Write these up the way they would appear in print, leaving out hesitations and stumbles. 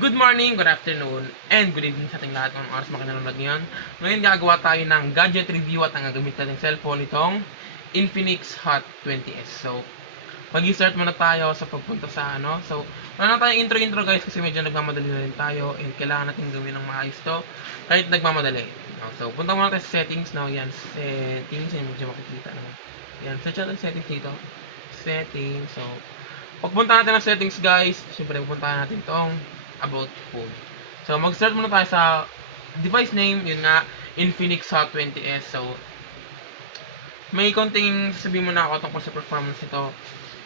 Good morning, good afternoon, and good evening sa ating lahat ng oras makinanood ngayon. Ngayon gagawa tayo ng gadget review at ang gagamit natin cellphone itong Infinix Hot 20s. So, mag-start muna tayo sa pagpunta sa So, wala na tayong intro guys kasi medyo nagmamadali na rin tayo and kailangan natin gawin ng maayos to kahit nagmamadali. So, punta muna tayo sa settings. Yan, settings. Yan, medyo makikita naman. Yan, search natin settings dito. Settings. So, pagpunta natin ng settings guys, syempre pupuntahan natin tong about phone. So, mag-start muna tayo sa device name, yun nga, Infinix Hot 20s. So, may konting sabihin muna ako tungkol sa performance nito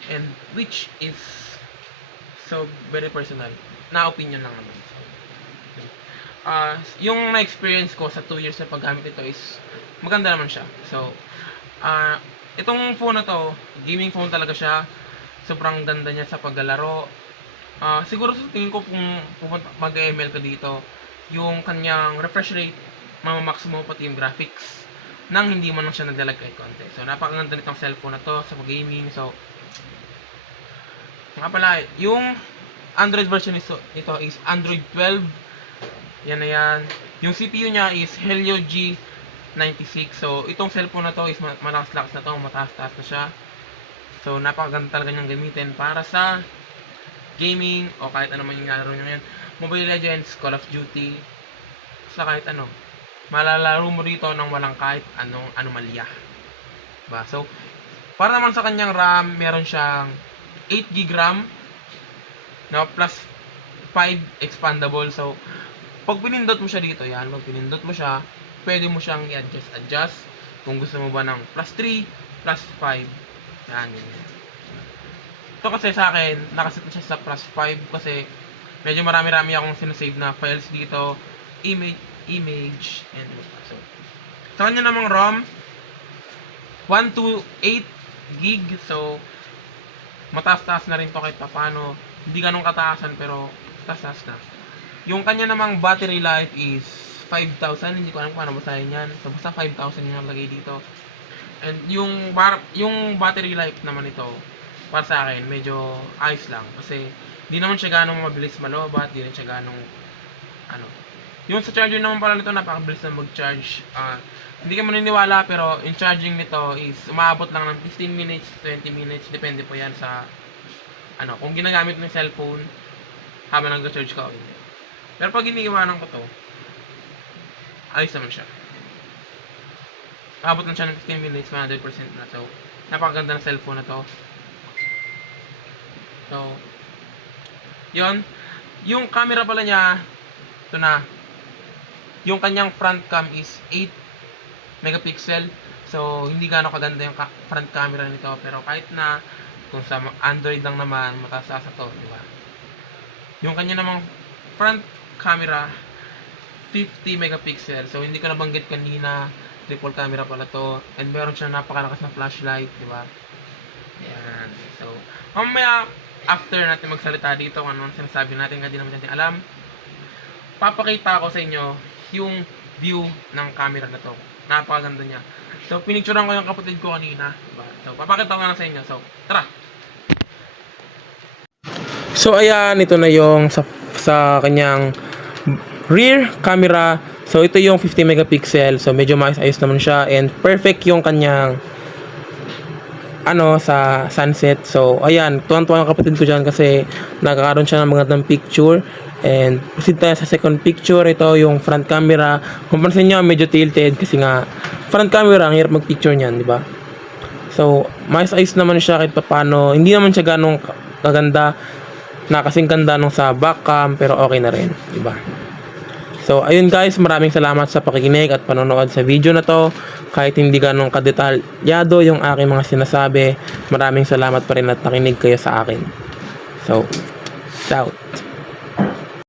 and which is so very personal. Na opinion lang naman. So, yung na-experience ko sa 2 years na paggamit nito is maganda naman siya. So, itong phone na to, gaming phone talaga siya. Sobrang ganda niya sa paglalaro. Siguro sa tingin ko kung mag-ML ka dito, yung kanyang refresh rate, mamamax mo pati yung graphics nang hindi mo lang siya naglalag kahit konti. So, napakaganda nitong cellphone na to sa gaming. So, nga pala, yung Android version nito is Android 12. Yan na yan. Yung CPU niya is Helio G96. So, itong cellphone na to is malakas-lakas na to, mataas-taas na siya. So, napakaganda talaga niyang gamitin para sa gaming o kahit ano man yung laro nyo ngayon. Mobile Legends, Call of Duty, basta kahit ano. Malalaro mo rito nang walang kahit anong anomalya. Diba? So, para naman sa kanyang RAM, meron siyang 8GB RAM no, plus 5 expandable. So, pag pinindot mo siya dito, yan, pag pinindot mo siya, pwede mo siyang i-adjust. Kung gusto mo ba ng plus 3, plus 5. Yan, yan. Ito kasi sa akin, nakaset na siya sa plus 5 kasi medyo marami-rami akong sinasave na files dito, image, and so. Sa kanya namang ROM, 128GB, so mataas-taas na rin to kahit papano. Hindi ganun kataasan pero taas na. Yung kanya namang battery life is 5,000, hindi ko alam kung ano basahin yan. So basta 5,000 yung nalagay dito. And yung battery life naman ito, para sa akin, medyo ayos lang. Kasi, di naman siya ganong mabilis malobat, di rin siya ganong, Yung sa charger naman pala nito, napakabilis na mag-charge. Hindi ka maniniwala, pero yung charging nito is, umaabot lang ng 15 minutes, 20 minutes, depende po yan sa, kung ginagamit mo yung cellphone, habang nag-charge ka o hindi. Pero pag iniiwanan ko to, ayos naman siya. Umaabot lang siya ng 15 minutes, 100% na. So, napakaganda ng cellphone na to. So, yon. Yung camera pala niya, ito na. Yung kanyang front cam is 8 megapixel. So, hindi gaano kaganda yung front camera nito. Pero kahit na, kung sa Android lang naman, mataas-taas to, di ba? Yung kanya namang front camera, 50 megapixel. So, hindi ko nabanggit kanina, triple camera pala to. And meron siyang napakalakas na flashlight, di ba? Ayan. So, mamaya, after natin magsalita dito kung ano sinasabi natin, hindi naman natin alam, papakita ko sa inyo yung view ng camera na to. Napakaganda niya. So, pinicturean ko yung kapatid ko kanina. Diba? So, papakita ko na sa inyo. So, tara! So, ayan, ito na yung sa kanyang rear camera. So, ito yung 50 megapixel. So, medyo maayos naman siya. And perfect yung kanyang sa sunset. So, ayan, tuwan-tuwa ang kapatid ko dyan kasi nakakaroon siya ng magandang picture. And proceed tayo sa second picture. Ito yung front camera. Kung pansin nyo, medyo tilted kasi nga front camera, ang hirap mag-picture niyan, di ba? So, mais ayos naman siya kahit paano. Hindi naman siya ganong kaganda na kasing ganda nung sa back cam, pero okay na rin, di ba? So, ayun guys, maraming salamat sa pakikinig at panonood sa video na to. Kahit hindi ganong kadetalyado yung aking mga sinasabi, maraming salamat pa rin at nakinig kayo sa akin. So, peace out.